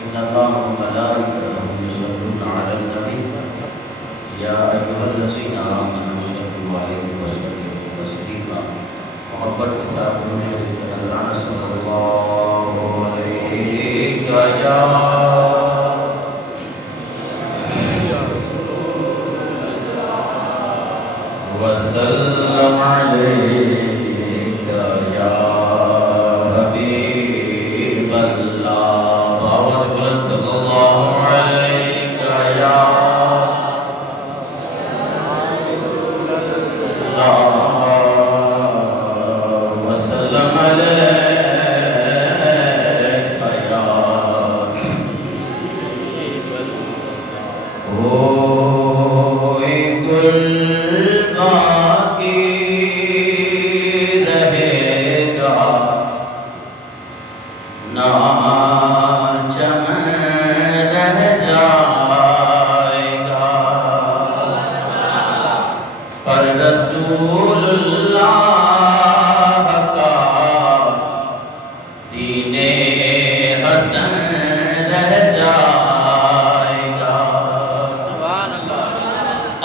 إن الله وملائكته يصلون على النبي يا أيها الذين آمنوا صلوا عليه وسلموا تسليما محبت کے ساتھ شریف نذرانہ صلی اللہ علیہ وسلم عليك يا حبيب الله وعلى صلى الله عليك يا الله وسلم عليك يا کوئی گل باقی رہے گا نہ چمن رہ جائے گا پر رسول اللہ کا دین حسن رہ جائے گا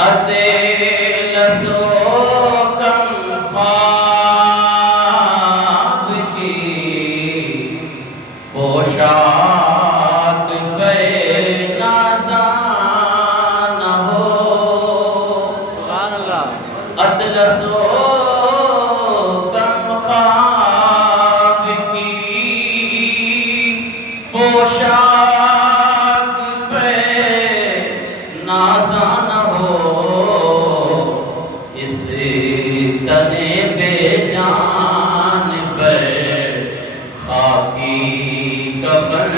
اطلس و کم خواب کی پوشاک پہ نازاں نہ ہو اطلس و کم خواب کی پوشاک پہ نازاں نہ ہو اس تن بے جان پر خاکی کفن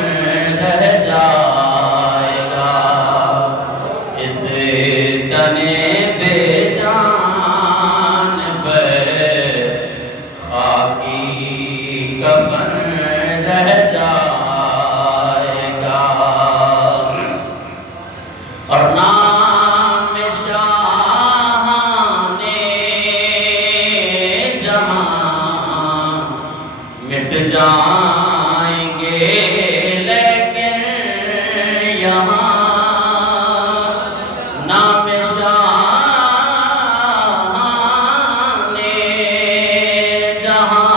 رہ جائے گا اس تن بے جان پر خاکی کفن رہ جائے گا اور نام شاہانے جہاں مٹ جائیں گے لیکن یہاں نام شاہانے جہاں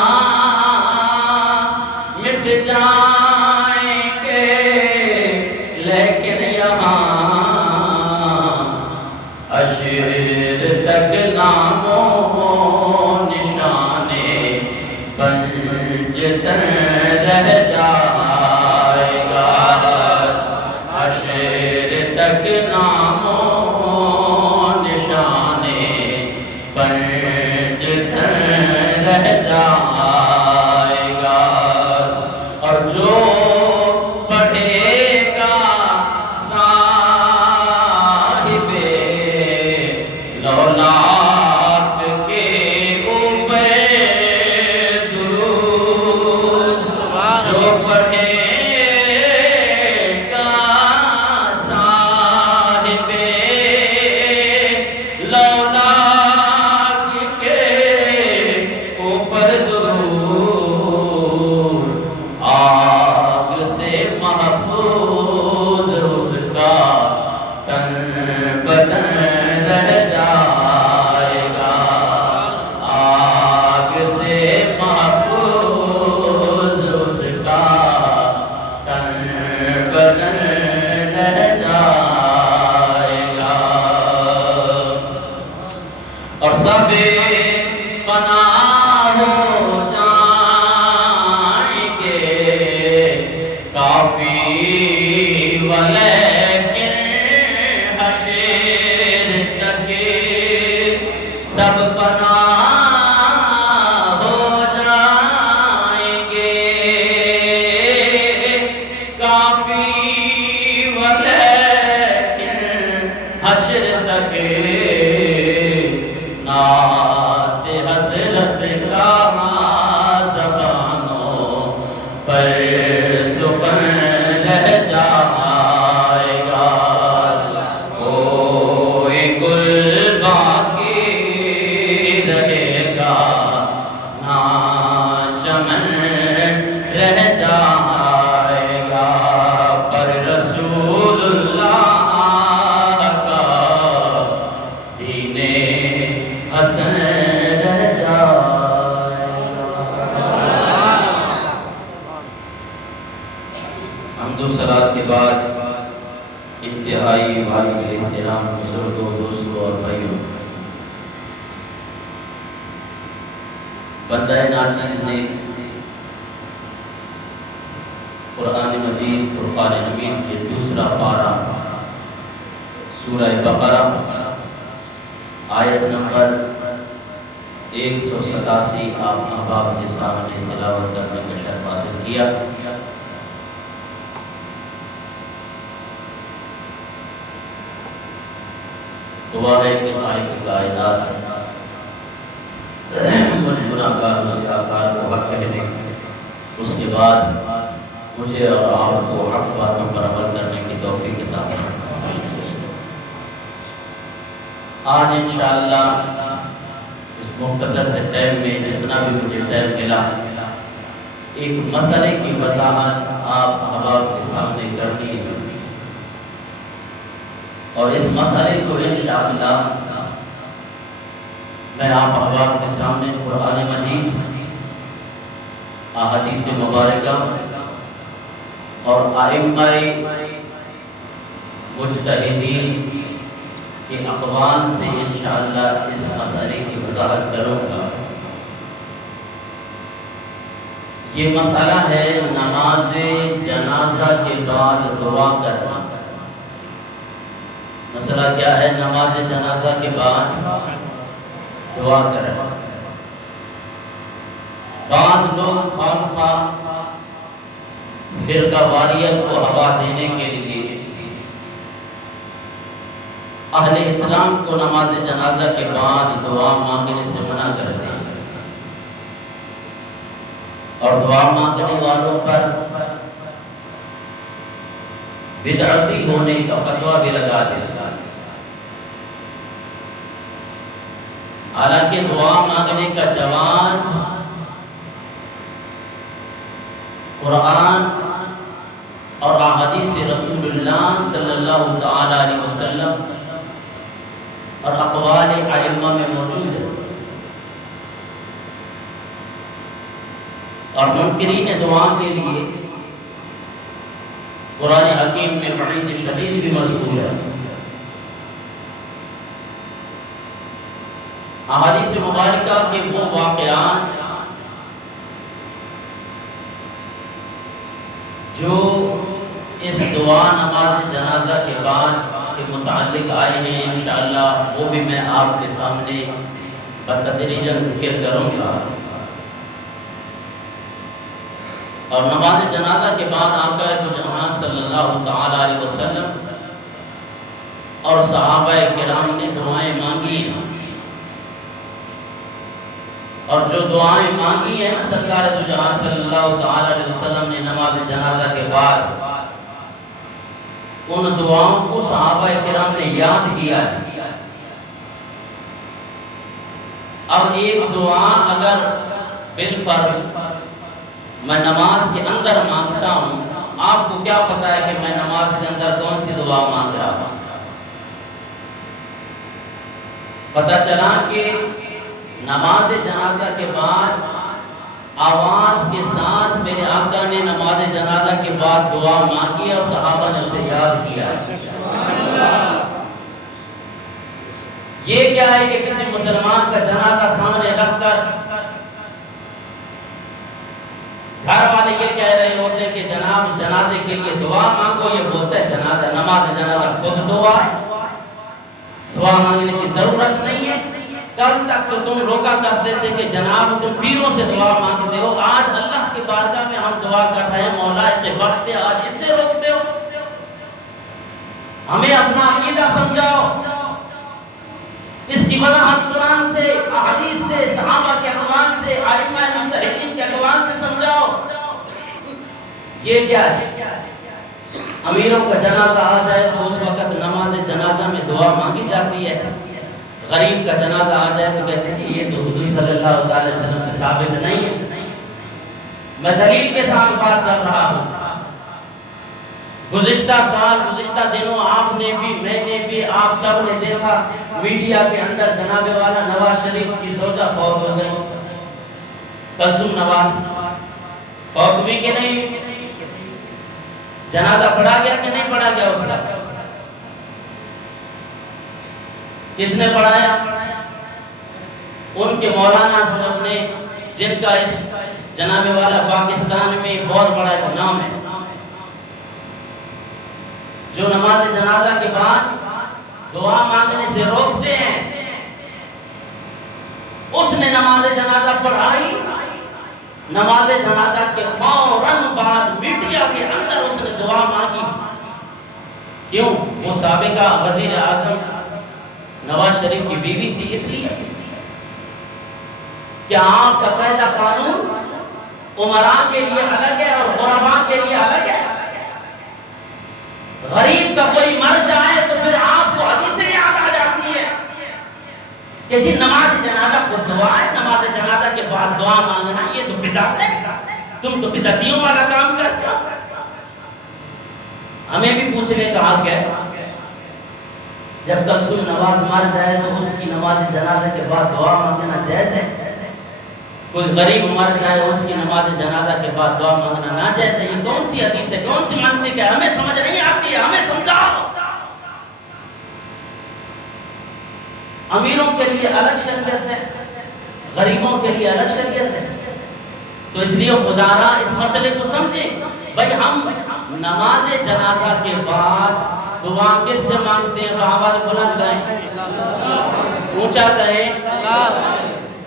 مٹ جائیں گے لیکن یہاں اشیر تک نام و نشانے پنجتن رہ جائے گا اشیر تک نام و نشانے پنجتن رہ جائے گا اور جو پڑھے گا صاحب لولاک کے اوپر درود جو پڑھے گا صاحب لولاک کے اوپر درود آگ سے محفوظ اس کا تن بدن رہ جائے گا آگ سے محفوظ اس کا تن بدن رہ جائے گا اور سب فنا ہو جائیں گے کافی ولیکن حشر تک سب فنا ہو جائیں گے کافی ولیکن حشر تک نعت حضرت کا زبانوں پر سخن رہ جائے گا کوئی گل باقی رہے گا نہ چمن رہ جائے گا حمد و صلات کے بعد انتہائی واجب الاحترام بزرگوں، دوستوں اور بھائیوں، بندہ ناچیز نے قرآن مجید فرقان حمید کے دوسرا پارہ سورہ بقرہ آیت نمبر 187 آپ احباب کے سامنے تلاوت کرنے کا شرف حاصل کیا۔ دعا ہے کہ خالق کائنات مجھ گناہگار سیاہکار کو حق کہنے، اس کے بعد مجھے اور آپ کو حق باتوں پر عمل کرنے کی توفیق عطا فرمائے۔ آج انشاءاللہ اس مختصر سے ٹائم میں جتنا بھی مجھے ٹائم ملا، ایک مسئلے کی وضاحت آپ احباب کے سامنے کرنی ہے، اور اس مسئلے کو انشاءاللہ میں آپ احباب کے سامنے قرآن مجید، احادیث مبارکہ اور ائمہ مجتہدین کے اقوال سے انشاءاللہ اس مسئلے کی وضاحت کروں گا۔ یہ مسئلہ ہے نماز جنازہ کے بعد دعا کرنا۔ مسئلہ کیا ہے؟ نماز جنازہ کے بعد دعا کرنا۔ بعض لوگ خواہ فرقہ واریت کو ہوا دینے کے لیے اہل اسلام کو نماز جنازہ کے بعد دعا مانگنے سے منع کرتے ہیں، اور دعا مانگنے والوں پر بدعتی ہونے کا فتویٰ بھی لگا دیتا ہے۔ حالانکہ دعا مانگنے کا جواز قرآن اور احادیث رسول اللہ صلی اللہ تعالی علیہ وسلم اور اقوال ائمہ میں موجود ہے، اور منکرین دعا کے لیے قرآن حکیم میں وعید شدید بھی مذکور ہے۔ احادیث مبارکہ کے وہ واقعات جو اس دعا نماز جنازہ کے بعد کے متعلق آئے ہیں، انشاءاللہ وہ بھی میں آپ کے سامنے بتدریجاً ذکر کروں گا۔ اور نماز جنازہ کے بعد آقا دو جہاں صلی اللہ تعالی علیہ وسلم اور صحابہ کرام نے دعائیں مانگی ہیں، اور جو دعائیں مانگی ہیں سرکار دو جہاں صلی اللہ تعالی علیہ وسلم نے نماز جنازہ کے بعد، ان دعاؤں کو صحابہ کرام نے یاد کیا ہے۔ اب ایک دعا اگر بالفرض میں نماز کے اندر مانگتا ہوں، آپ کو کیا پتا ہے کہ میں نماز کے اندر کون سی دعا مانگ رہا ہوں؟ پتہ چلا کہ نماز جنازہ کے بعد آواز کے ساتھ میرے آقا نے نماز جنازہ کے بعد دعا مانگی اور صحابہ نے اسے یاد کیا۔ یہ کیا ہے کہ کسی مسلمان کا جنازہ سامنے رکھ کر گھر والے یہ کہہ رہے ہوتے ہیں کہ جناب جنازے کے لیے دعا مانگو، یہ بولتا ہے جنازہ نماز جنازہ خود دعا ہے، دعا مانگنے کی ضرورت نہیں ہے۔ کل تک تو تم روکا کرتے تھے کہ جناب تم پیروں سے دعا مانگتے ہو، آج اللہ کی بارگاہ میں ہم دعا کر رہے ہیں مولا اسے بخش دے، آج اس سے روکتے ہو؟ ہمیں اپنا عقیدہ سمجھاؤ، اس کی وضاحت قرآن سے، احادیث سے، صحابہ کے اقوال سے، ائمہ مجتہدین کے اقوال سے سمجھاؤ۔ یہ کیا ہے؟ امیروں کا جنازہ آ جائے تو اس وقت نماز جنازہ میں دعا مانگی جاتی ہے، غریب کا جنازہ آ جائے تو کہتے ہیں کہ یہ تو حضور صلی اللہ علیہ وسلم سے ثابت نہیں ہے۔ میں دلیل کے ساتھ بات کر رہا ہوں۔ گزشتہ سال، گزشتہ دنوں آپ نے بھی، میں نے بھی، آپ سب نے دیکھا میڈیا کے اندر جناب والا نواز شریف کی زوجہ فوت ہو گئی، کلثوم نواز فوت ہوئی کہ نہیں؟ جنازہ پڑھا گیا کہ نہیں پڑھا گیا اس کا؟ کس نے پڑھایا؟ ان کے مولانا صاحب نے، جن کا اس جناب والا پاکستان میں بہت بڑا ایک نام ہے، جو نماز جنازہ کے بعد دعا مانگنے سے روکتے ہیں، اس نے نماز جنازہ پڑھائی۔ نماز جنازہ کے فوراً بعد میڈیا کے اندر اس نے دعا مانگی۔ کیوں؟ وہ سابقہ وزیر اعظم نواز شریف کی بیوی تھی، اس لیے کہ آپ کا قاعدہ قانون امراء کے لیے الگ ہے اور غرباء کے لیے الگ ہے۔ غریب کا کوئی مر جائے تو پھر آپ کو حدیثیں یاد آ جاتی ہے کہ جی نماز جنازہ خود دعا ہے، نماز جنازہ کے بعد دعا مانگنا یہ تو بدعت ہے، تم تو بدعتیوں والا کام کرتے ہو۔ ہمیں بھی پوچھنے کا حق ہے، جب کلثوم نواز مر جائے تو اس کی نماز جنازہ کے بعد دعا مانگنا جائز ہے؟ کوئی غریب مر جائے اس کی نماز جنازہ کے بعد دعا مانگنا ناجائز ہے؟ یہ کون سی حدیث ہے، کون سی منطق ہے؟ ہمیں سمجھ نہیں آتی ہے، ہمیں سمجھاؤ۔ امیروں کے لیے الگ شریعت ہے، غریبوں کے لیے الگ شریعت ہے، تو اس لیے خدا را اس مسئلے کو سمجھیں۔ بھائی ہم نماز جنازہ کے بعد دعا کس سے مانگتے ہیں؟ آواز بلند کریں، اونچا کہیں۔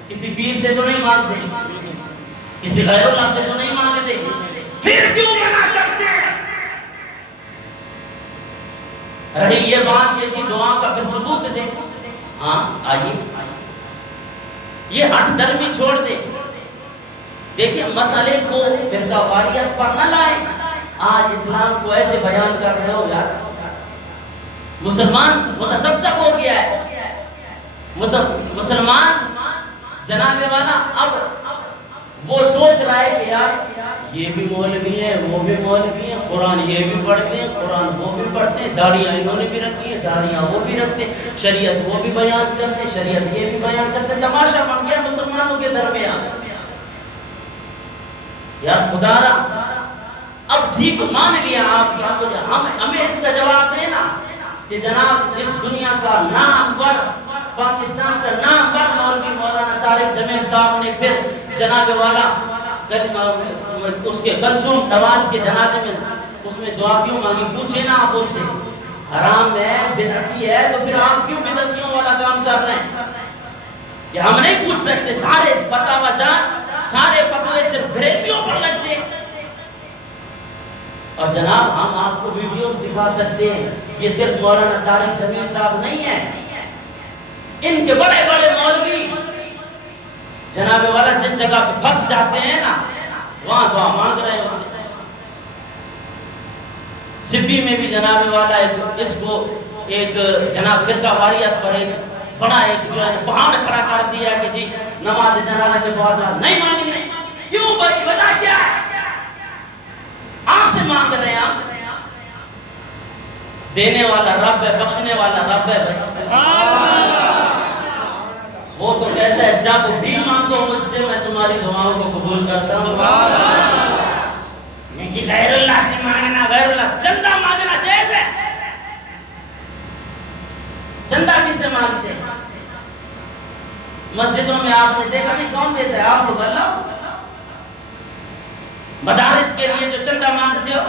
کسی پیر سے تو نہیں مانگتے، کسی غیر اللہ سے تو نہیں مانگتے، پھر کیوں منع کرتے ہیں؟ رہی یہ بات کہ جی دعا کا پھر ثبوت دیں، ہاں آئیے یہ ہٹ درمی چھوڑ دیں۔ دیکھیں مسئلے کو فرقہ واریت پر نہ لائیں۔ آج اسلام کو ایسے بیان کر رہے ہو یار، مسلمان متذبذب ہو گیا ہے، مسلمان جناب والا اب وہ سوچ رہا ہے کہ یار یہ بھی مولوی ہیں، وہ بھی مولوی ہیں، قرآن یہ بھی پڑھتے ہیں، قرآن وہ بھی پڑھتے ہیں، داڑیاں انہوں نے بھی رکھی ہیں، داڑیاں وہ بھی رکھتے ہیں، شریعت وہ بھی بیان کرتے ہیں، شریعت یہ بھی بیان کرتے ہیں۔ تماشا بن گیا مسلمانوں کے درمیان۔ یار خدا را اب ٹھیک مان لیا آپ کہ ہمیں اس کا جواب دینا کہ جناب اس دنیا کا نامور، پاکستان کا نامور مولوی مولانا طارق جمیل صاحب نے پھر جناب والا اس کے کلثوم نواز کے جنازے میں اس میں دعا کیوں مانگی؟ پوچھے نا آپ اس سے، حرام ہے، بدعتی ہے، تو پھر آپ کیوں بدعتیوں والا کام کر رہے ہیں؟ کہ ہم نہیں پوچھ سکتے، سارے فتاوی جات، سارے فتوے صرف بریلویوں پر لگتے ہیں۔ اور جناب ہم آپ کو ویڈیوز دکھا سکتے ہیں، یہ صرف مولانا طارق جمیل صاحب نہیں ہیں، ان کے بڑے بڑے مولوی جناب والا جس جگہ پہ پھنس جاتے ہیں نا وہاں دعا مانگ رہے ہوتے ہیں۔ سبی میں بھی جناب والا اس کو ایک جناب فرقہ واریت پر ایک بڑا ایک جو ہے پہاڑ کھڑا کر دیا کہ جی نماز جنازہ کے بعد نہیں مانگنی۔ کیوں بھائی؟ وجہ کیا ہے؟ آپ سے مانگ رہے ہیں، آپ دینے والا رب ہے، بخشنے والا رب ہے بھائی۔ وہ تو کہتا ہے جب بھی مانگو مجھ سے میں تمہاری دعاؤں کو قبول کرتا ہوں۔ نہیں کہ غیر اللہ سے مانگنا، غیر اللہ چندہ مانگنا جائز ہے؟ چندہ کس سے مانگتے ہیں؟ مسجدوں میں آپ نے دیکھا نہیں کون دیتا ہے؟ آپ لوگ اللہ۔ مدارس کے لیے جو چندہ مانگتے ہو،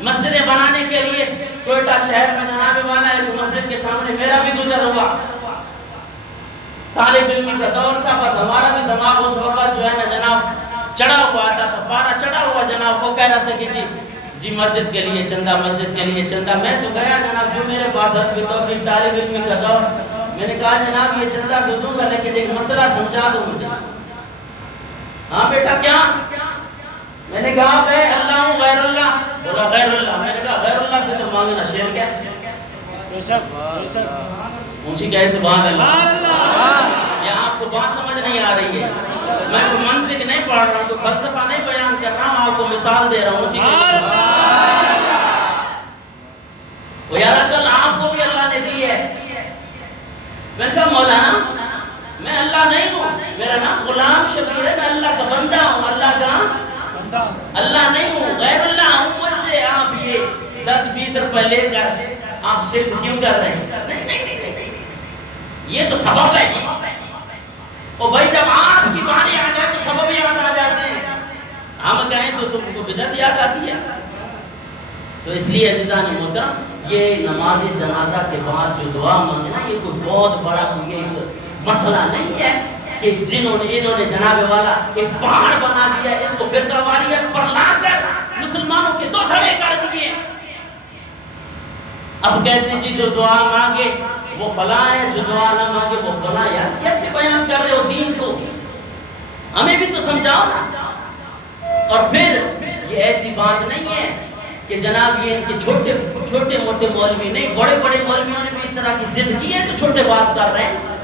مسجدیں بنانے کے لیے کوئٹہ شہر میں جناب والا ہے، جو مسجد کے سامنے میرا بھی گزر ہوا، طالب علمی کا دور تھا، بس ہمارا بھی دماغ اس وقت جو ہے نا جناب چڑھا ہوا آتا تھا، پارا چڑھا ہوا جناب، وہ کہہ رہا تھا کہ جی مسجد کے لیے چندہ، مسجد کے لیے چندہ۔ میں تو گیا جناب، جو میرے پاس حسب توفیق طالب علمی کا دور، میں نے کہا جناب یہ چندہ تو دوں گا لیکن ایک مسئلہ سمجھا دو مجھے۔ ہاں بیٹا کیا؟ میں نے کہا میں اللہ ہوں غیر اللہ؟ بولا غیر اللہ۔ میں نے کہا غیر اللہ سے تو مانگنا شیر کیا؟ اونچی کہے سبحان اللہ۔ یہ آپ کو بات سمجھ نہیں آ رہی ہے، میں کوئی منطق نہیں پڑھ رہا ہوں، کوئی فلسفہ نہیں بیان کر رہا ہوں، آپ کو مثال دے رہا ہوں۔ اونچی کہے وہ یار عقل آپ کو بھی اللہ نے دی ہے۔ میں نے کہا مولانا میں اللہ نہیں ہوں، میرا نام غلام شبیر ہے، میں اللہ کا بندہ ہوں، اللہ کا اللہ نہیں ہوں، غیر اللہ ہوں، مجھ سے آپ یہ 10-20 روپے لے کر آپ شرک کیوں کر رہے ہیں؟ نہیں نہیں نہیں نہیں، یہ تو سبب ہے جی. اور بھائی جب آپ کی باری آ جائے تو سبب یاد آ جاتے ہیں، ہم کہیں تو تم کو بدعت یاد آتی ہے. تو اس لیے عزیزان محترم، یہ نماز جنازہ کے بعد جو دعا مانگنا یہ کوئی بہت بڑا کوئی ایک مسئلہ نہیں ہے کہ انہوں نے جناب والا ایک پہاڑ بنا دیا، اس کو فرقہ واریت پر لا کر مسلمانوں کے 2 دھڑے کر دیے. اب کہتے ہیں جی جو دعا مانگے وہ فلاں ہے، جو دعا نہ مانگے وہ فلاں. یار کیسے بیان کر رہے ہو دین کو؟ ہمیں بھی تو سمجھاؤ نا. اور پھر یہ ایسی بات نہیں ہے کہ جناب یہ ان کے چھوٹے موٹے مولوی نہیں، بڑے بڑے مولویوں نے بھی اس طرح کی ضد کی ہے تو چھوٹے بات کر رہے ہیں.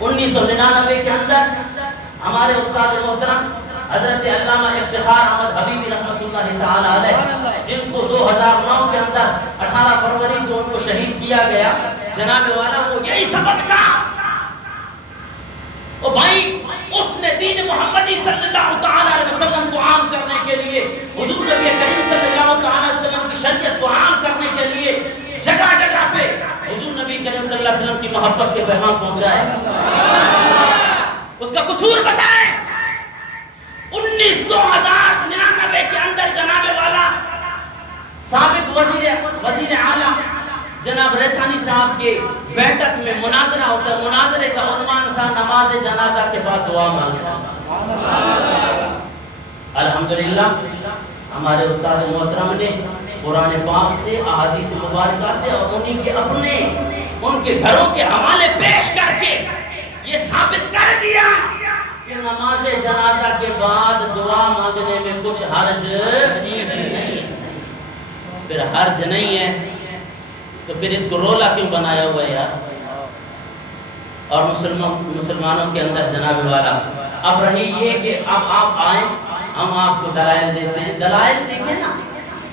1999 کے اندر ہمارے استاد محترم حضرت علامہ افتخار احمد حبیبی رحمۃ اللہ تعالی علیہ، جن کو 2009 کے اندر 18 فروری کو ان کو شہید کیا گیا، جناب والا وہ یہی سبب تھا. او بھائی اس نے دین محمدی صلی اللہ تعالی علیہ وسلم کو عام کرنے کے لیے، حضور نبی کریم صلی اللہ تعالی علیہ وسلم کی شریعت کو عام کرنے کے لیے جگہ جگہ پہ حضور نبی کریم صلی اللہ علیہ وسلم کی محبت کے پیغام پہنچائے. اس کا قصور بتائیں. 2099 کے اندر جناب والا سابق وزیر اعلیٰ جناب ریسانی صاحب کے بیٹھک میں مناظرہ ہوتا ہے. مناظرے کا عنوان تھا نماز جنازہ کے بعد دعا مانگنا. الحمدللہ ہمارے استاد محترم نے قرآن پاک سے، احادیث مبارکہ سے اور انہی کے اپنے ان کے گھروں کے حوالے پیش کر کے یہ ثابت کر دیا کہ نماز جنازہ کے بعد دعا مانگنے میں کچھ حرج نہیں ہے. پھر حرج نہیں ہے تو پھر اس کو رولا کیوں بنایا ہوا ہے یار؟ اور مسلمانوں کے اندر جناب والا اب رہی یہ کہ اب آپ آئیں، ہم آپ کو دلائل دیتے ہیں. دلائل دیکھیں نا،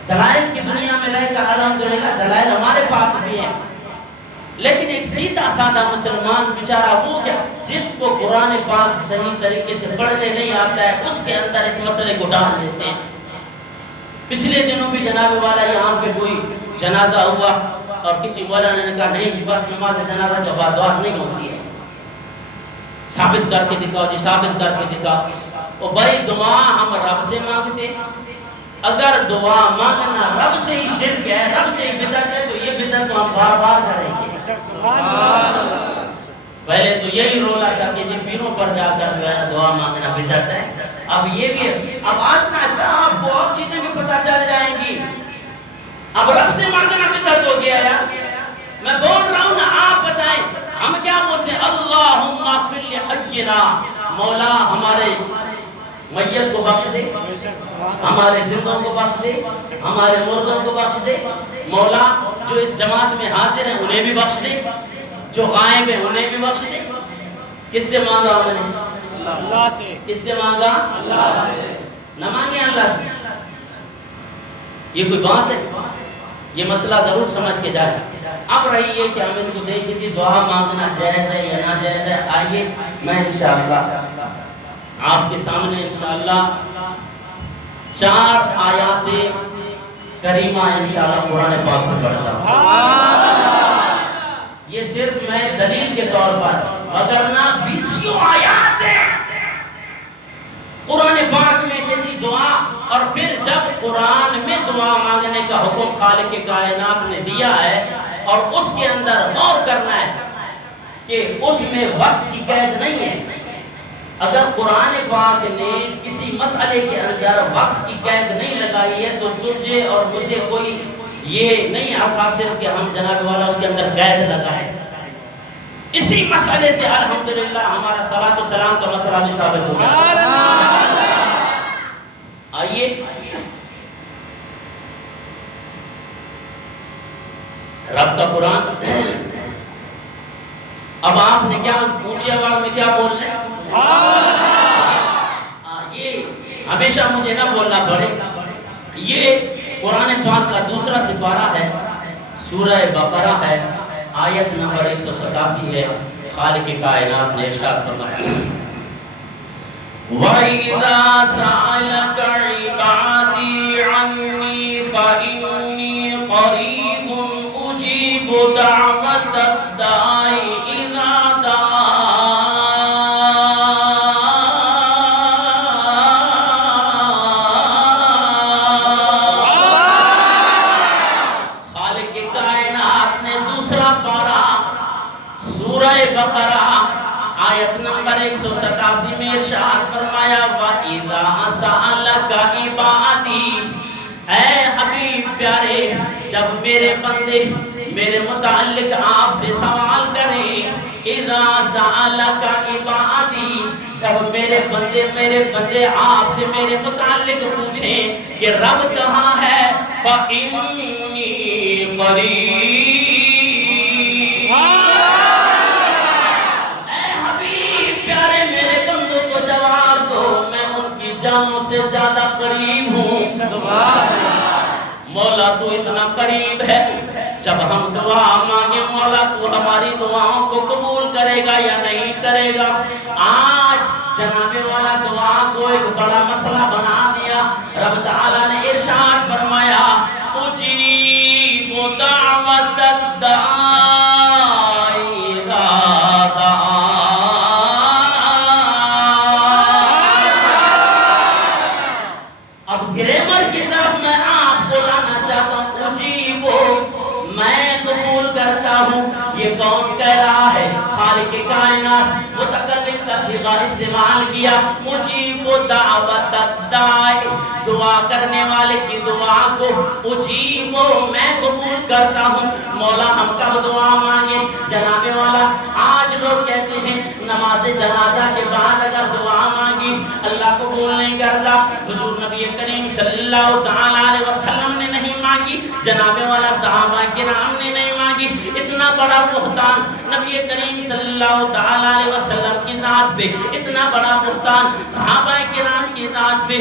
دلائل کی دنیا میں رہ کر الحمدللہ دلائل ہمارے پاس بھی ہیں، لیکن ایک سیدھا سادہ مسلمان بیچارہ وہ کیا جس کو قرآن پاک صحیح طریقے سے پڑھنے نہیں آتا ہے اس کے اندر اس مسئلے کو ڈال دیتے ہیں. پچھلے دنوں بھی جناب والا یہاں پہ کوئی جنازہ ہوا اور کسی مولانا نے کہا نہیں بس نماز جنازہ کے بعد دعا نہیں ہوتی ہے. ثابت کر کے دکھاؤ جی، ثابت کر کے دکھاؤ. اور بھائی دعا ہم رب سے مانگتے ہیں، اگر دعا مانگنا رب سے ہی شرک ہے، رب سے ہی بدعت ہے تو یہ بدعت تو ہم بار بار کریں گے. پہلے تو یہی رولا تھا کہ جی پیروں پر جا کر جو ہے دعا مانگنا بدعت ہے. اب یہ بھی اب آہستہ آہستہ آپ کو اور چیزیں بھی پتہ چل جائیں گی. اب رب سے مانگنا بدعت ہو گیا یار. میں بول رہا ہوں نا، آپ بتائیں ہم کیا بولتے ہیں؟ اللہم اغفر لحینا، مولا ہمارے میت کو بخش دے، ہمارے زندوں کو بخش دے، ہمارے مردوں کو بخش دے. مولا جو اس جماعت میں حاضر ہیں انہیں بھی بخش دے، جو غائب ہیں انہیں بھی بخش دے. کس سے مانگا ہم نے؟ اللہ سے. کس سے مانگا؟ اللہ سے. نہ مانگے اللہ سے. یہ کوئی بات ہے؟ یہ مسئلہ ضرور سمجھ کے جائے. اب رہی ہے کہ ہم ان کو دیکھیں کہ دعا مانگنا جائز ہے یا ناجائز ہے. آئیے میں انشاءاللہ آپ کے سامنے انشاءاللہ 4 آیات کریمہ انشاءاللہ قرآن پاک سے پڑھتا ہوں. یہ صرف میں دلیل کے طور پر، وگرنہ 20 آیات ہیں قرآن پاک میں کہ دعا. اور پھر جب قرآن میں دعا مانگنے کا حکم خالق کائنات نے دیا ہے اور اس کے اندر غور کرنا ہے کہ اس میں وقت کی قید نہیں ہے. اگر قرآن پاک نے کسی مسئلے کے اندر وقت کی قید نہیں لگائی ہے تو تجھے اور مجھے کوئی یہ نہیں حق حاصل کہ ہم جناب والا اس کے اندر قید لگائیں. اسی مسئلے سے الحمدللہ ہمارا صلاۃ و سلام کا مسئلہ بھی ثابت ہو گیا. آئیے رب کا قرآن. اب آپ نے کیا اونچی آواز میں کیا بول رہے ہیں؟ یہ ہمیشہ مجھے نہ بولنا پڑے. یہ قرآن پاک کا دوسرا سپارہ ہے، سورہ بقرہ ہے، آیت نمبر 187 ہے. خالق کائنات نے ارشاد فرمایا وَإِذَا سَأَلَكَ عِبَادِي عَنِّي فَإِنِّي بقرہ آیت نمبر 187 میں ارشاد فرمایا وَإِذَا سَأَلَكَ عِبَادِي، اے حبیب پیارے جب میرے بندے میرے متعلق آپ سے سوال کریں، اِذَا سَأَلَكَ عِبَادِي، جب میرے بندے آپ سے میرے متعلق پوچھیں کہ رب کہاں ہے، فَإِنِّي قَرِيبٌ، جانوں سے زیادہ قریب ہوں۔ مولا تو اتنا قریب ہے، جب ہم دعا مانگیں مولا تو ہماری دعاؤں کو قبول کرے گا یا نہیں کرے گا۔ آج جناب والا دعا کو ایک بڑا مسئلہ بنا دیا۔ رب تعالیٰ نے ارشاد فرمایا اجیب دعوت الداعی اذا دعان۔ گریمر کی طرف میں آپ کو لانا چاہتا ہوں، اجیبو میں قبول کرتا ہوں۔ یہ کون کہہ رہا ہے؟ خالق کائنات، متکلم کا صیغہ استعمال کیا، اجیبو دعوت الداعی، دعا کرنے والے کی دعا کو اجیبو میں قبول کرتا ہوں۔ مولا ہم کب دعا مانگے؟ جناب والا آج لوگ کہتے ہیں نماز جنازہ کے بعد اگر دعا مانگی اللہ قبول نہیں کرتا۔ حضور نبی کریم صلی اللہ تعالیٰ علیہ وسلم نے نہیں مانگی، جناب والا صحابہ کرام نے نہیں مانگی۔ اتنا بڑا بہتان نبی کریم صلی اللہ تعالیٰ علیہ وسلم کی ذات پہ، اتنا بڑا بہتان صحابہ کرام کی ذات پہ،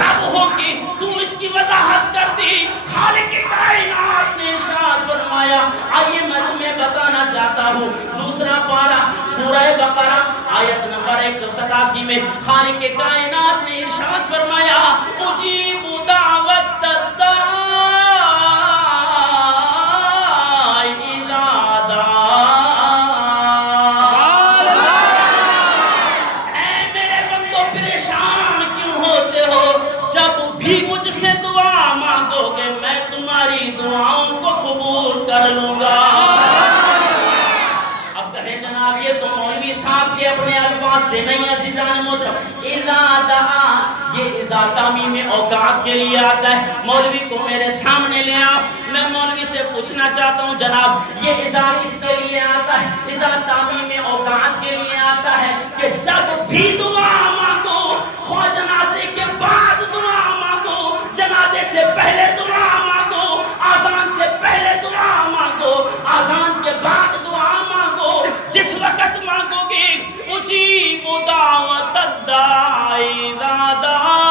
رب ہو کے تو اس کی وضاحت کر دی۔ خالق کائنات نے ارشاد فرمایا، آئیے میں تمہیں بتانا چاہتا ہوں، دوسرا پارہ سورہ بقرہ آیت نمبر 187 میں خالق کائنات نے ارشاد فرمایا اجیب دعوت الداعی اذا دعان۔ اے میرے بندو پریشان کیوں ہوتے ہو؟ جب بھی مجھ سے دعا مانگو گے میں تمہاری دعاؤں کو قبول کر لوں گا۔ یہ تو مولوی صاحب کے اپنے الفاظ سے نہیں عزیزان محترم، اذا دعا یہ اذا تعمیم اوقات کے لیے آتا ہے۔ مولوی کو میرے سامنے لے آؤ، میں مولوی سے پوچھنا چاہتا ہوں جناب یہ اذا کس کے لیے آتا ہے؟ اذا تعمیم اوقات کے لیے آتا ہے کہ جب بھی دعا مانگو، خواہ جنازے کے بعد دعا مانگو، جنازے سے پہلے دعا مانگو، آذان سے پہلے دعا مانگو، آذان کے بعد دعا مانگو، جس وقت مانگو گے اجیب دعوت الداعی اذا دعان۔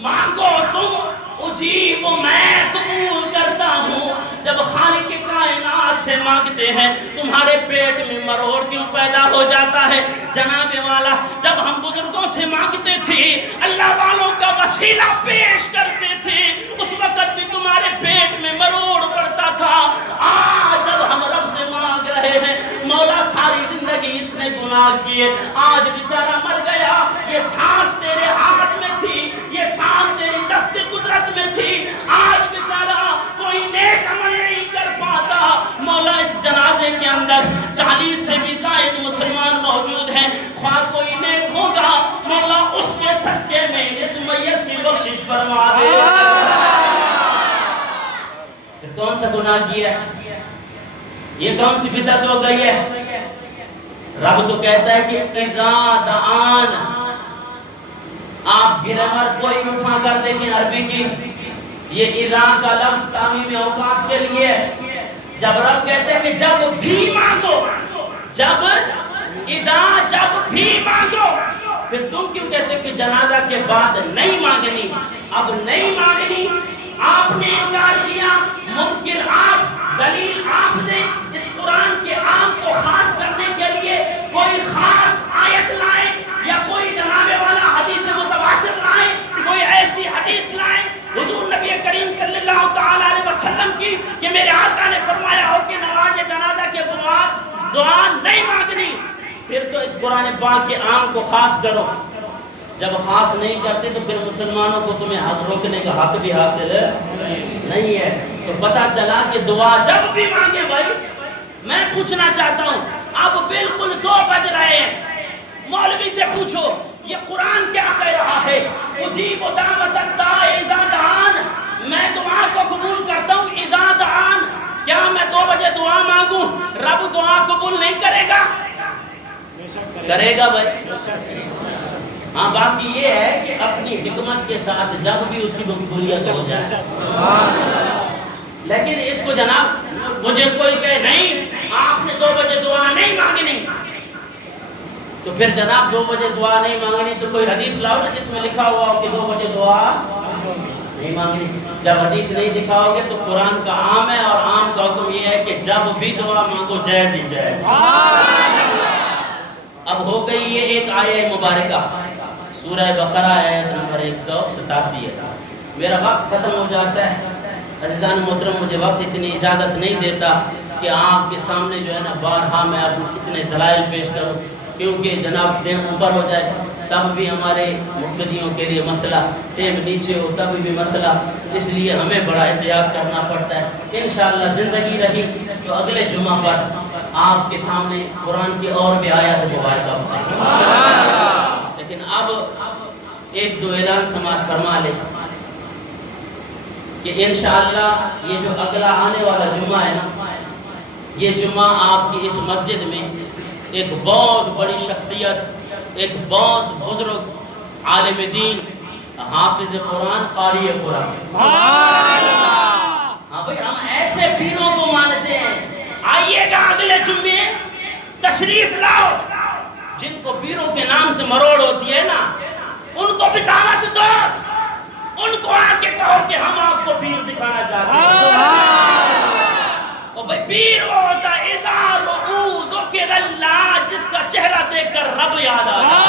مانگو تم اجیب میں قبول کرتا ہوں۔ جب خالق کائنات سے مانگتے ہیں تمہارے پیٹ میں مروڑ کیوں پیدا ہو جاتا ہے؟ جناب والا جب ہم بزرگوں سے مانگتے تھے اللہ والوں کا وسیلہ پیش کرتے تھے اس وقت بھی تمہارے پیٹ میں مروڑ پڑتا تھا۔ آج جب ہم رب سے مانگ رہے ہیں مولا ساری زندگی اس نے گناہ کیے، آج بیچارہ مر گیا، یہ سانس تیرے ہاتھ میں تھی، یہ سانس تیری دست قدرت میں تھی، آج بیچارہ کوئی نیک عمل نہیں کر پاتا۔ مولا اس جنازے کے اندر 40 سے بھی زائد مسلمان موجود ہیں، خواہ کوئی نیک ہوگا مولا اس کے صدقے میں اس میت کی بخشش فرما دے۔ کون سا گناہ کیا ہے؟ یہ کون سی بدعت ہو گئی ہے؟ رب تو کہتا ہے کہ اذا دعان، آپ گرامر کوئی بھی اٹھا کر دیکھیں عربی کی، یہ اذا کا لفظ تعمیم اوقات کے لیے ہے۔ جب رب کہتے ہیں کہ جب بھی مانگو، جب بھی مانگو، پھر تم کیوں کہتے ہیں کہ جنازہ کے بعد نہیں مانگنی؟ اب نہیں مانگنی، آپ نے انکار کیا، منکر آپ، دلیل آپ دیں۔ اس قرآن کے عام کو خاص کرنے کے لیے کوئی خاص آیت لائیں یا کوئی جناب والا حدیث متواتر لائیں، کوئی ایسی حدیث لائیں حضور نبی کریم صلی اللہ تعالیٰ علیہ وسلم کی کہ میرے آقا نے فرمایا ہو کہ نماز جنازہ کے بعد دعا نہیں مانگنی۔ پھر تو اس قرآن پاک کے عام کو خاص کرو۔ جب خاص نہیں کرتے تو پھر مسلمانوں کو تمہیں حق روکنے کا حق بھی حاصل نہیں ہے۔ تو پتہ چلا کہ دعا جب بھی مانگے بھائی. میں پوچھنا چاہتا ہوں اب بالکل 2 بج رہے ہیں, مولوی سے پوچھو یہ قرآن کیا کہہ رہا ہے؟ اجیب دعوت الداع اذا دعان, میں دعا کو قبول کرتا ہوں اذا دعان. کیا میں 2 بجے دعا مانگوں رب دعا قبول نہیں کرے گا؟ کرے گا بھائی. ہاں بات یہ ہے کہ اپنی حکمت کے ساتھ جب بھی اس کی مقبولیت ہو جائے. لیکن اس کو جناب مجھے کوئی کہے نہیں آپ نے 2 بجے دعا نہیں مانگنی, تو پھر جناب 2 بجے دعا نہیں مانگنی تو کوئی حدیث لاؤ نا جس میں لکھا ہوا ہو کہ 2 بجے دعا نہیں مانگنی. جب حدیث نہیں دکھاؤ گے تو قرآن کا عام ہے, اور عام کا حکم یہ ہے کہ جب بھی دعا مانگو جائز ہی جائز. اب ہو گئی یہ ایک آیہ مبارکہ سورہ بقرہ آیت نمبر 187 ہے. میرا وقت ختم ہو جاتا ہے. عزیزان محترم مجھے وقت اتنی اجازت نہیں دیتا کہ آپ کے سامنے جو ہے نا بارہا میں اتنے دلائل پیش کروں, کیونکہ جناب ٹیم اوپر ہو جائے تب بھی ہمارے مقتدیوں کے لیے مسئلہ, ٹیم نیچے ہو تب بھی مسئلہ, اس لیے ہمیں بڑا احتیاط کرنا پڑتا ہے. انشاءاللہ زندگی رہی تو اگلے جمعہ پر آپ کے سامنے قرآن کی اور بھی آیات مبارکہ ہوتا. لیکن اب 1-2 اعلان سماعت فرما لے کہ انشاءاللہ یہ جو اگلا آنے والا جمعہ ہے نا, یہ جمعہ آپ کی اس مسجد میں ایک بہت بڑی شخصیت, ایک بہت بزرگ عالم دین, حافظ قرآن, قاری قرآن. ہاں بھئی ہم ایسے پیروں کو مانتے ہیں. آئیے گا اگلے جمعے تشریف لاؤ. جن کو پیروں کے نام سے مروڑ ہوتی ہے نا ان کو بھی دعوت دو, ان کو آ کے کہو کہ ہم آپ کو پیر دکھانا چاہتے ہیں. اور بھئی پیر وہ ہوتا ہے اذا رعو ذکر اللہ, جس کا چہرہ دیکھ کر رب یاد آ جائے.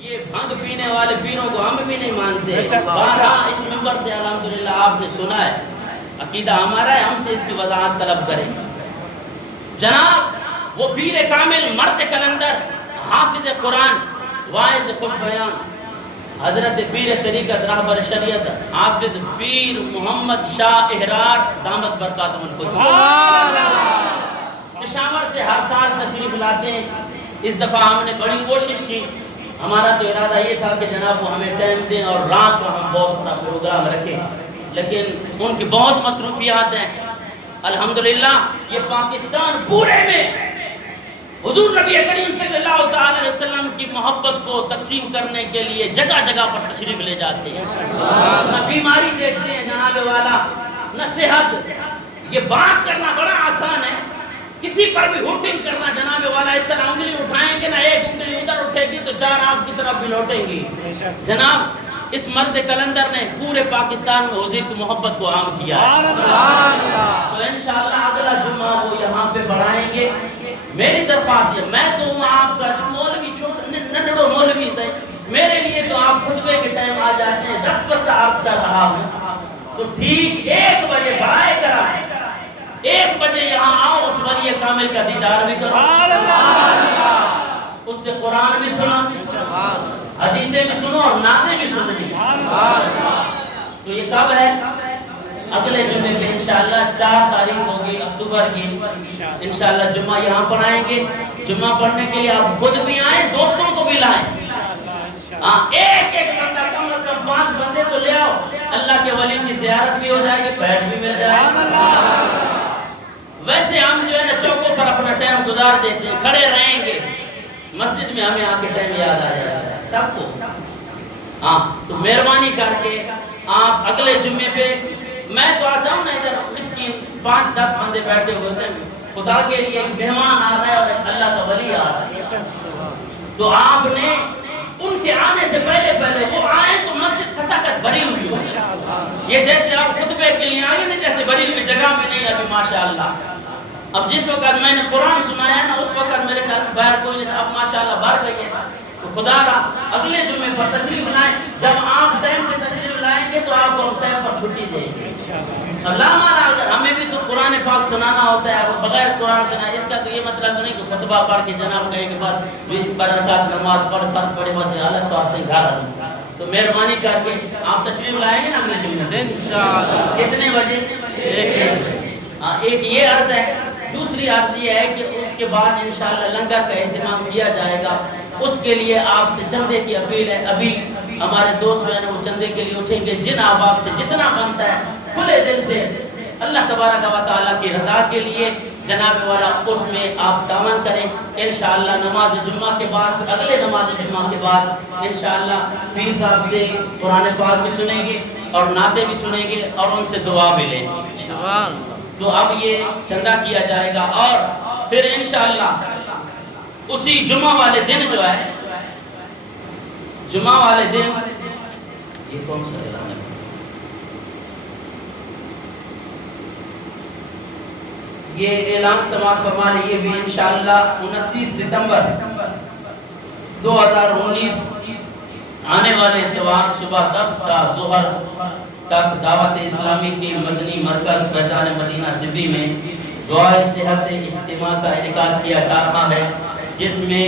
یہ بھنگ پینے والے پیروں کو ہم بھی نہیں مانتے. بارہا اس منبر سے الحمدللہ آپ نے سنا ہے, عقیدہ ہمارا ہے, ہم سے اس کی وضاحت طلب کریں. جناب وہ پیر کامل, مرد کلندر, حافظ قرآن, واعظ خوش بیان, حضرت پیر طریقت رہبر شریعت حافظ پیر محمد شاہ احرار دامت برکاتہم القدس پشاور سے ہر سال تشریف لاتے ہیں. اس دفعہ ہم نے بڑی کوشش کی. ہمارا تو ارادہ یہ تھا کہ جناب وہ ہمیں ٹائم دیں اور رات کو ہم بہت بڑا پروگرام رکھیں, لیکن ان کی بہت مصروفیات ہیں. الحمدللہ یہ پاکستان پورے میں حضور نبی کریم صلی اللہ تعالی علیہ وسلم کی محبت کو تقسیم کرنے کے لیے جگہ جگہ پر تشریف لے جاتے ہیں. نہ بیماری دیکھتے ہیں جناب والا, نہ صحت. یہ بات کرنا بڑا آسان ہے, کسی پر بھی ہوٹنگ کرنا جناب والا, اس طرح انگلی اٹھائیں گے نا, ایک انگلی ادھر اٹھے گی تو 4 آپ کی طرف بھی لوٹیں گی. جناب اس مرد کلندر نے پورے پاکستان میں حضور کی محبت کو عام کیا ہے. تو انشاءاللہ اگلا جمعہ وہ یہاں پہ بڑھائیں گے. میری درخواست ہے, میں تو ہوں آپ کا مولوی, نڈڑو مولوی تھے, میرے لیے تو آپ خطبے کے ٹائم آ جاتے ہیں. 10 بجے عرض کر رہا ہوں تو ٹھیک 1 بجے برائے کرم 1 بجے یہاں آؤ, اس ولی کامل کا دیدار بھی کرو, اس سے قرآن بھی سنا, حدیثیں بھی سنو اور نعتیں بھی سننی. تو یہ کب ہے؟ اگلے جمعے پہ انشاءاللہ 4 تاریخ ہوگی اکتوبر کی. انشاءاللہ جمعہ یہاں پڑھائیں گے. جمعہ پڑھنے کے لیے آپ خود بھی آئیں, دوستوں کو بھی لائیں. ایک بندہ کم از کم 5 بندے تو لے آؤ. اللہ کے ولی کی زیارت بھی ہو جائے گی, فیض بھی مل جائے گا. ویسے ہم جو ہے نا چوکوں پر اپنا ٹائم گزار دیتے ہیں, کھڑے رہیں گے, مسجد میں ہمیں آ کے ٹائم یاد آ جاتا ہے سب کو. ہاں تو مہربانی کر کے آپ اگلے جمعے پہ, میں تو آتا ہوں نا ادھر مسکین 5-10 بندے بیٹھے ہوتے ہیں, خدا کے لیے ایک مہمان آ رہا ہے اور ایک اللہ کا ولی آ رہا ہے, تو آپ نے ان کے آنے سے پہلے وہ آئیں تو مسجد کچا کچ بھری ہوئی ہو. یہ جیسے آپ خطبے کے لیے آئیں نا, جیسے بھری ہوئی جگہ میں نہیں ابھی ماشاءاللہ. اب جس وقت میں نے قرآن سنایا نا اس وقت میرے خیال میں باہر کوئی نہیں تھا, اب ماشاءاللہ بھر گئی ہے. تو خدا را اگلے جمعے پر تشریف لائیں. جب آپ ٹائم پہ تشریف لائیں گے تو آپ کو ٹائم پر چھٹی دیں گے. اللہ مالا اگر ہمیں بھی تو قرآن پاک سنانا ہوتا ہے, بغیر قرآن سنائے اس کا تو یہ مطلب نہیں کہ خطبہ پڑھ کے جناب کہیں کہ بس برکات نماز پڑھ فرض پڑھے بس غلط طور سے گھر. تو مہربانی کر کے آپ تشریف لائیں گے نا اگلے جمعے انشاءاللہ؟ کتنے بجے؟ 1 بجے۔ ایک یہ عرض ہے۔ دوسری عرض یہ ہے کہ اس کے بعد انشاءاللہ لنگر کا اہتمام کیا جائے گا، اس کے لیے آپ سے چندے کی اپیل ہے۔ ابھی ہمارے دوست جو ہیں وہ چندے کے لیے اٹھیں گے، جن احباب سے جتنا بنتا ہے کھلے دل سے اللہ تبارک و تعالیٰ کی رضا کے لیے جناب والا اس میں آپ تعاون کریں۔ انشاءاللہ نماز جمعہ کے بعد، اگلے نماز جمعہ کے بعد انشاءاللہ پیر صاحب سے قرآن پاک بھی سنیں گے اور نعتیں بھی سنیں گے اور ان سے دعا بھی لیں گے۔ تو اب یہ چندہ کیا جائے گا اور پھر انشاءاللہ اسی جمعہ والے دن جو ہے، جمعہ والے دن یہ کون سا اعلان ہے؟ یہ اعلان سماعت فرما رہے، یہ بھی انشاءاللہ 29 ستمبر 2019 آنے والے اتوار صبح 10 تا ظہر تک دعوت اسلامی کی مدنی مرکز فیضان مدینہ سبی میں دعائے صحت اجتماع کا انعقاد کیا جا رہا ہے، جس میں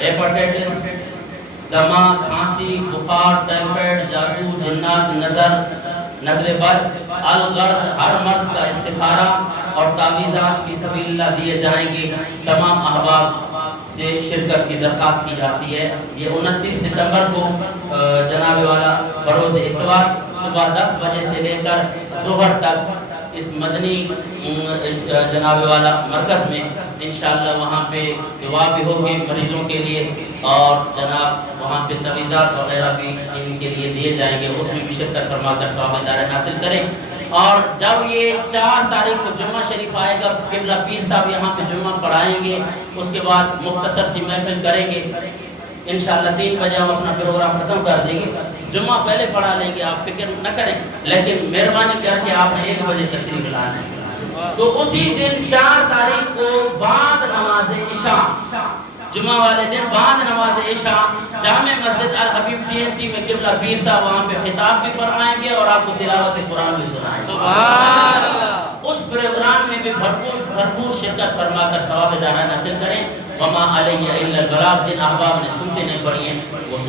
ہیپاٹائٹس، دمہ، کھانسی، بخار، ٹائیفائڈ، جادو، جنات، نظر بد، الغرض ہر مرض کا استخارہ اور تعویذات فی سبیل اللہ دیے جائیں گے۔ تمام احباب سے شرکت کی درخواست کی جاتی ہے۔ یہ 29 ستمبر کو جناب والا بروز اتوار صبح 10 بجے سے لے کر ظہر تک اس مدنی جناب والا مرکز میں انشاءاللہ وہاں پہ دعا بھی ہوگی مریضوں کے لیے اور جناب وہاں پہ تعویذات وغیرہ بھی ان کے لیے دیے جائیں گے، اس میں بھی شرکت فرما کر ثواب دارین حاصل کریں۔ اور جب یہ 4 تاریخ کو جمعہ شریف آئے گا، قبلہ پیر صاحب یہاں پہ جمعہ پڑھائیں گے، اس کے بعد مختصر سی محفل کریں گے انشاءاللہ 3 بجے ہم اپنا پروگرام ختم کر دیں گے۔ جمعہ پہلے پڑھا لیں گے، آپ فکر نہ کریں، لیکن مہربانی کر کے آپ نے 1 بجے تشریف لانا۔ تو اسی دن 4 تاریخ کو بعد نماز عشاء، جمعہ والے دن بعد نماز عشاء جامع مسجد الحبیب TNT میں قبلہ پیر صاحب وہاں پہ خطاب بھی فرمائیں گے اور آپ کو تلاوت قرآن بھی سنائیں گے۔ سبحان اللہ۔ اس پروگرام میں بھی بھرپور شرکت فرما کر ثواب دارین حاصل کریں۔ وما علیہ الا البلاغ، جن احباب نے سنتے نہیں پڑھی ہیں